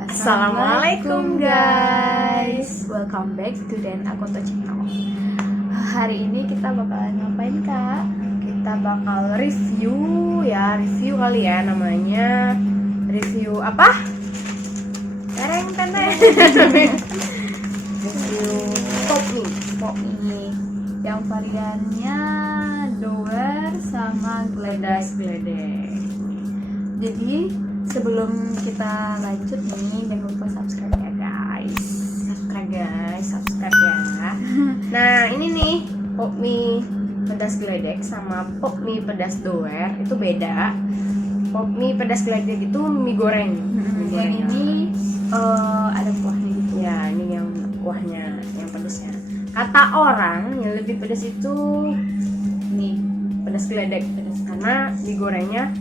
Assalamualaikum guys, welcome back to Dan Akoto Channel. Hari ini kita bakalan ngapain kak? Kita bakal review kali ya, namanya review apa? Tereng teneng. Review pop mie yang variannya doer sama gledek. Jadi sebelum kita lanjut nih, jangan lupa subscribe ya guys. Subscribe ya. Nah ini nih pop mie pedas geledek sama pop mie pedas doer itu beda. Pop mie pedas geledek itu mie goreng. Yang ini ada kuahnya gitu. Ya ini yang kuahnya, yang pedasnya. Kata orang yang lebih pedas itu nih pedas geledek, karena mie gorengnya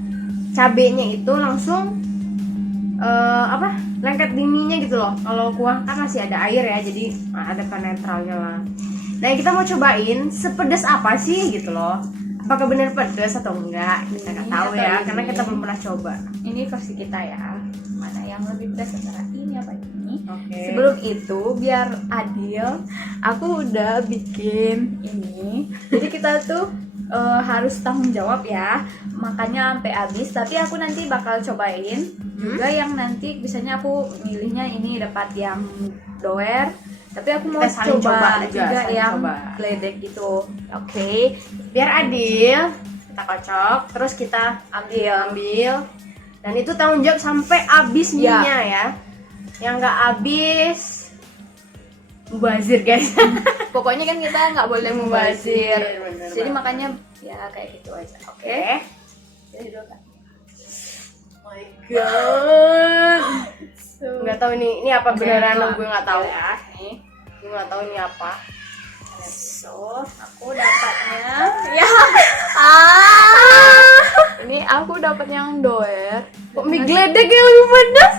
cabenya itu langsung lengket di mie-nya gitu loh. Kalau kuah kan masih ada air ya, jadi ada penetralnya lah. Nah kita mau cobain sepedas apa sih gitu loh. Apakah benar pedas atau enggak, kita nggak tahu ya, karena kita belum pernah coba. Ini versi kita ya, mana yang lebih pedas antara ini apa ini. Oke. Sebelum itu biar adil, aku udah bikin ini. Jadi kita tuh harus tanggung jawab ya, makanya sampai habis. Tapi aku nanti bakal cobain juga yang nanti biasanya aku milihnya ini dapat yang doer, tapi aku mau coba juga yang gledek gitu. Oke. Biar adil, kita kocok, terus kita ambil, dan itu tanggung jawab sampai habis mie-nya ya. Yang nggak habis mubazir guys. Pokoknya kan kita nggak boleh mubazir. Bener Jadi banget. makanya ya kayak gitu aja. Oke. Jadi dulu kan. Oh my god. Nggak tahu ini apa beneran, gue nggak tahu ya. Nih. Gue nggak tahu ini apa. So, aku dapatnya ini aku dapat yang doer. Kok mie geledek yang lebih pedas?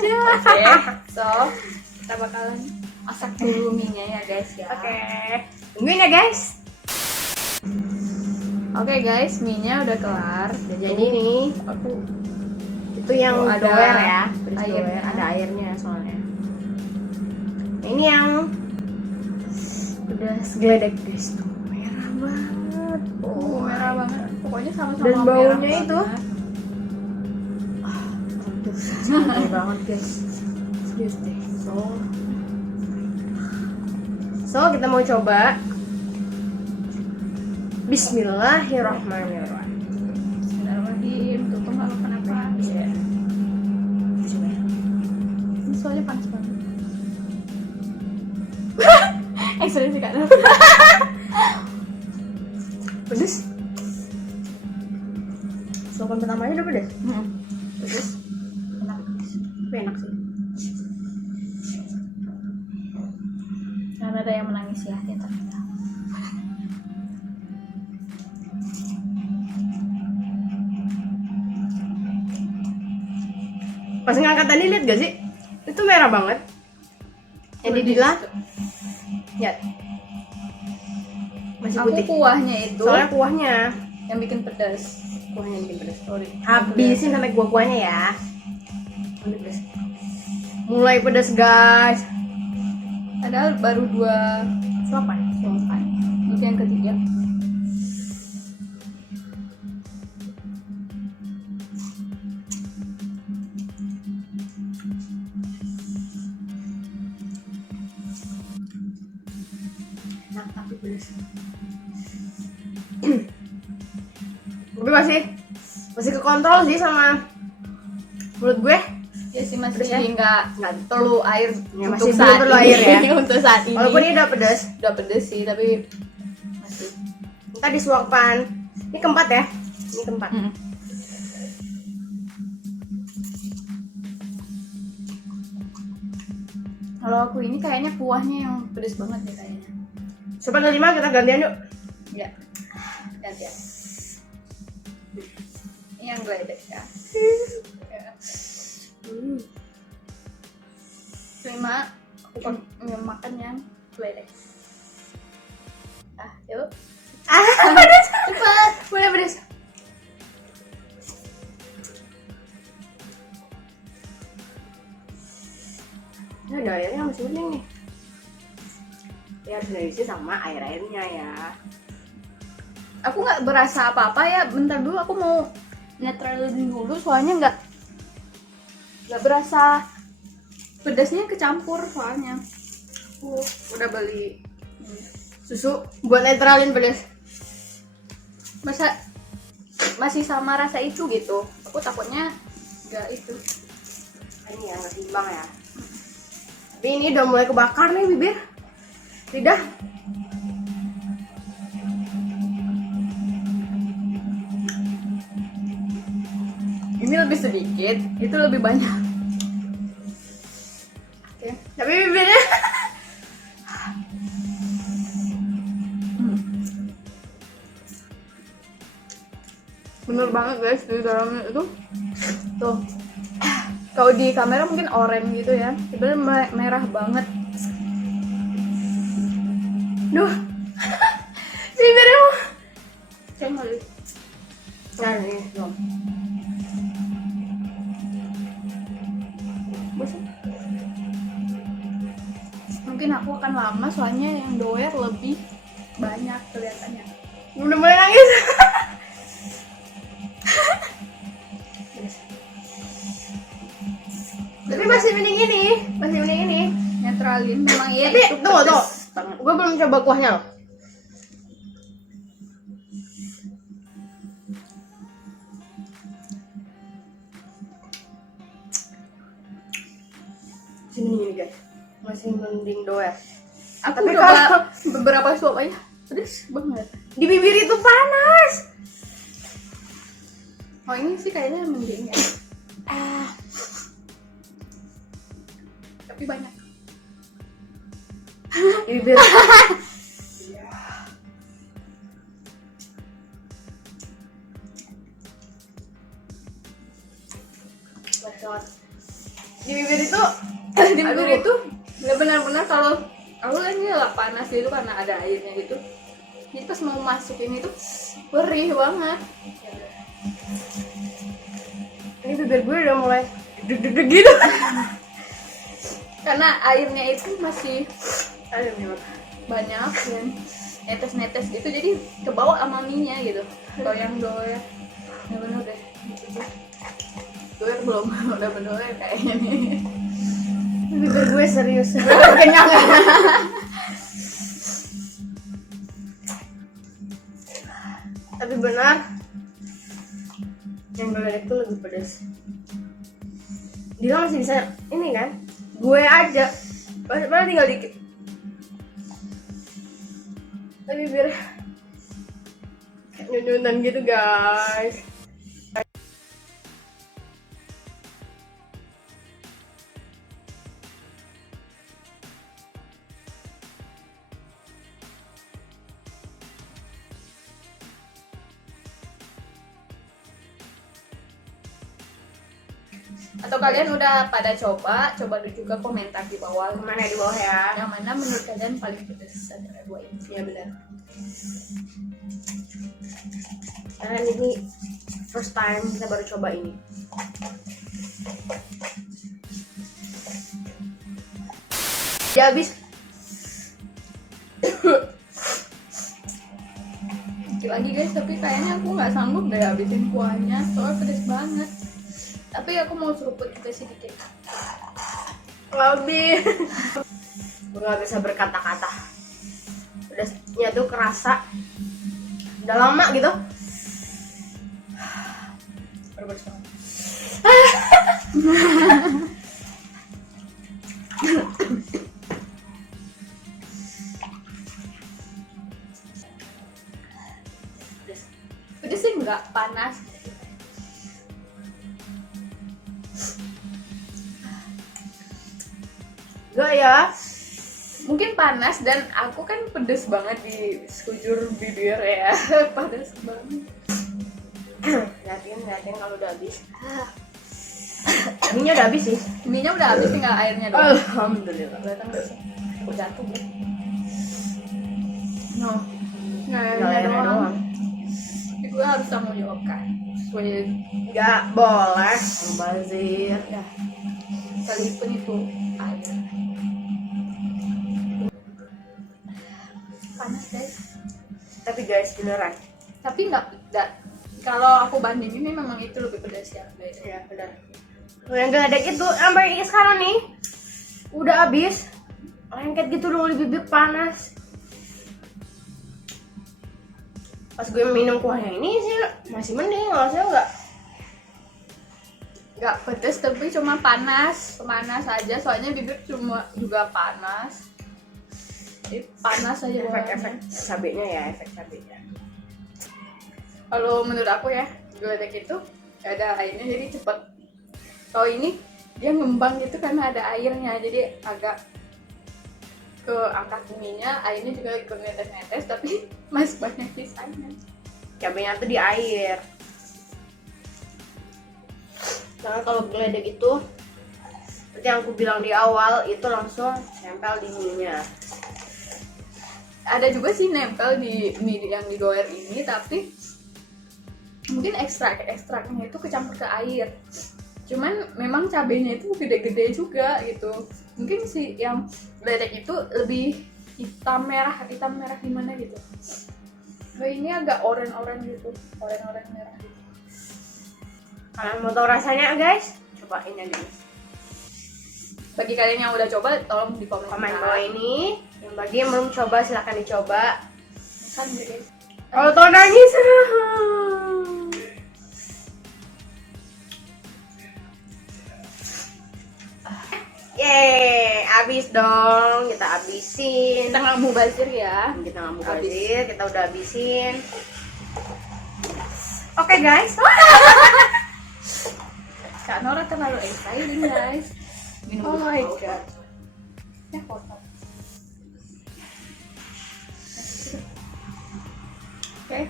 Oke. So, kita bakalan masak dulu mie-nya ya guys ya. Oke. Tungguin ya guys. Oke guys, mie-nya udah kelar. Jadi nih Aku itu yang ada doer ya, pedas airnya. doer, ada airnya soalnya. Nah, ini yang pedas geledek guys, tuh merah banget. merah banget. Pokoknya sama-sama Dan baunya merah itu banget. Aduh, sakit banget guys. Serius deh. So kita mau coba. Bismillahirrahmanirrahim. Bismillahirrahmanirrahim. Tutup nggak kenapa? Coba. Ini soalnya panas banget. Serius sih kak. Pedes. Selapan pertamanya udah pedes. Terus Tapi enak sih. karena ada yang menangis ya di atas. Pas ngangkat tadi lihat gak sih? Itu merah banget. Yang di Dila, lihat. Masih Aku putih. kuahnya itu Soalnya kuahnya, yang bikin pedas. kuahnya yang bikin pedas. Sorry. Habisin sampai kuahnya ya. Ini pedas. Mulai pedas guys. Padahal baru 2 Suapan. suapan. Ini yang ketiga. Enak tapi pedas. Tapi masih kekontrol sih sama mulut gue. Ya sih masih Pedasnya? nggak perlu air Ya, untuk masih belum saat perlu ini. air ya. Untuk saat ini. Walaupun ini udah pedas. udah pedes sih tapi masih. Tadi suapan. Ini keempat ya. Ini keempat. Kalau aku ini kayaknya kuahnya yang pedes banget deh kayaknya. Suapan kelima kita gantian yuk. Ya. Gantian. Ini yang gledek ya. Terima aku makan yang gledek. Yuk. Pedas. Cepat. Boleh pedas. Ini ada airnya masih bening nih. Ya harus diisi sama air-airnya ya. Aku nggak berasa apa-apa ya. Bentar dulu, aku mau netralin dulu soalnya nggak berasa pedasnya kecampur soalnya. Udah beli Susu buat netralin pedas. masa masih sama rasa itu gitu. Aku takutnya nggak itu. Ini ya nggak seimbang ya. Tapi ini udah mulai kebakar nih bibir, lidah. Ini lebih sedikit, itu lebih banyak. Oke. Tapi bibirnya Bener banget guys, di dalamnya itu tuh. Kalau di kamera mungkin oranye gitu ya, sebenarnya merah banget. duh, bibirnya mau. Saya mau lihat. Nah ini dong. Mungkin aku akan lama soalnya yang doer lebih banyak kelihatannya. Udah mulai nangis. Tapi masih mending ini, Netralin memang iya. Tapi itu tunggu, pedes tunggu. banget. Gue belum coba kuahnya loh. Sini ini guys, masih mending doer. Aku Tapi coba kalau- beberapa suap aja, pedes banget. Di bibir itu panas. Oh ini sih kayaknya mending ya. Tapi banyak. Di bibir. Di bibir itu Di bibir itu benar-benar kalau aku kan ini lah panas gitu karena ada airnya gitu. Jadi pas mau masukin itu perih banget. ini bibir gue udah mulai deg-deg gitu. Karena airnya itu masih Aduh, gimana? banyak dan netes-netes gitu, jadi kebawa sama mie-nya gitu. Doyang-doyang. Ya bener deh. Doer belum, udah bener kayaknya nih. Bibir gue serius. Gue kenyang. Tapi benar yang geledek tuh lebih pedas. Dia masih bisa ini kan? Gue aja. Padahal tinggal dikit. Tapi bibir kayak nyunyutan gitu guys. Atau kalian udah pada coba juga komentar di bawah. Mana di bawah ya? Yang mana menurut kalian paling pedas antara dua ini? Iya benar. Karena ini first time kita baru coba ini. Ya habis. Lagi guys, tapi kayaknya aku nggak sanggup deh habisin kuahnya, soalnya pedas banget. Tapi aku mau seruput juga sedikit. Lebih. Gue nggak bisa berkata-kata. Pedasnya tuh kerasa. Udah lama gitu. Pedas banget. Pedas sih nggak panas. Gak ya? Mungkin panas dan aku kan pedes banget di sekujur bibir ya. Panas banget. Liatin kalau udah habis. Minyak udah habis sih. Mie-nya udah habis, tinggal airnya doang. Alhamdulillah. Kelihatan nggak sih? Aku jatuh ya. No. Nah, Tinggal airnya airnya doang. doang. Tapi gue harus tanggung jawab kan. Sesuai Gak boleh. Bazir. ya. Sekalipun itu air. guys, beneran. Tapi nggak kalau aku bandingin ini memang itu lebih pedas ya. Ya benar. Yang geledek itu sampai sekarang nih udah habis, lengket gitu dulu di bibir, panas. Pas gue minum kuahnya ini sih masih mending, maksudnya Nggak pedas tapi cuma panas aja, soalnya bibir cuma juga panas. Jadi panas aja efek-efek bawaannya. cabenya ya, efek cabenya. Kalau menurut aku ya, geledek itu nggak ada airnya jadi cepet. Kalau ini dia ngembang gitu karena ada airnya, jadi agak ke angkat ininya, airnya juga ikut netes-netes tapi masih banyak sisanya. Cabenya tuh di air. Karena kalau geledek itu seperti yang aku bilang di awal, itu langsung nempel di mie-nya. Ada juga sih nempel di mie yang digoer ini, tapi mungkin ekstraknya itu kecampur ke air. Cuman memang cabenya itu gede-gede juga gitu. Mungkin sih yang geledek itu lebih hitam merah gimana gitu. Kalau ini agak oranye gitu, oranye merah gitu. Kalian mau tahu rasanya guys? Cobain aja guys. Bagi kalian yang udah coba, tolong di komen Bawah ini. Yang bagi yang belum coba silahkan dicoba. kan guys. Kalau tau nangis. Yeay, habis dong, kita habisin. Kita nggak mau bazir ya. Kita nggak mau Habis. bazir, kita udah habisin. Oke guys. Kak Nora terlalu exciting guys. Minum Oh dulu. my god. Ya kotor. Oke.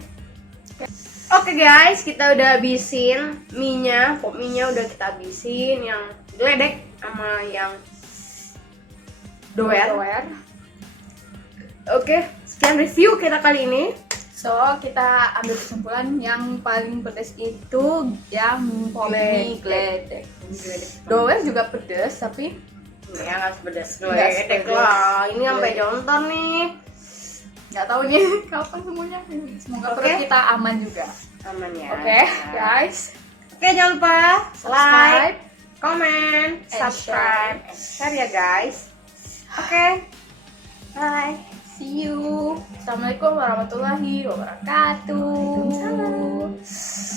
Oke guys, kita udah habisin mie-nya, pop mie-nya udah kita habisin, yang geledek sama yang doer. Oke, sekian review kita kali ini. So, kita ambil kesimpulan yang paling pedas itu yang pop mie geledek. Doer juga pedas, tapi Ya nggak sepedas Nggak geledek sepedas lah. Ini sampai geledek. jontor nih. nggak tahu nih kapan semuanya. Semoga Oke. perut kita aman juga. Aman ya. Oke, guys. Oke, jangan lupa Subscribe, like, comment, subscribe, and share ya guys. Oke, bye. See you. Assalamualaikum warahmatullahi wabarakatuh. Waalaikumsalam.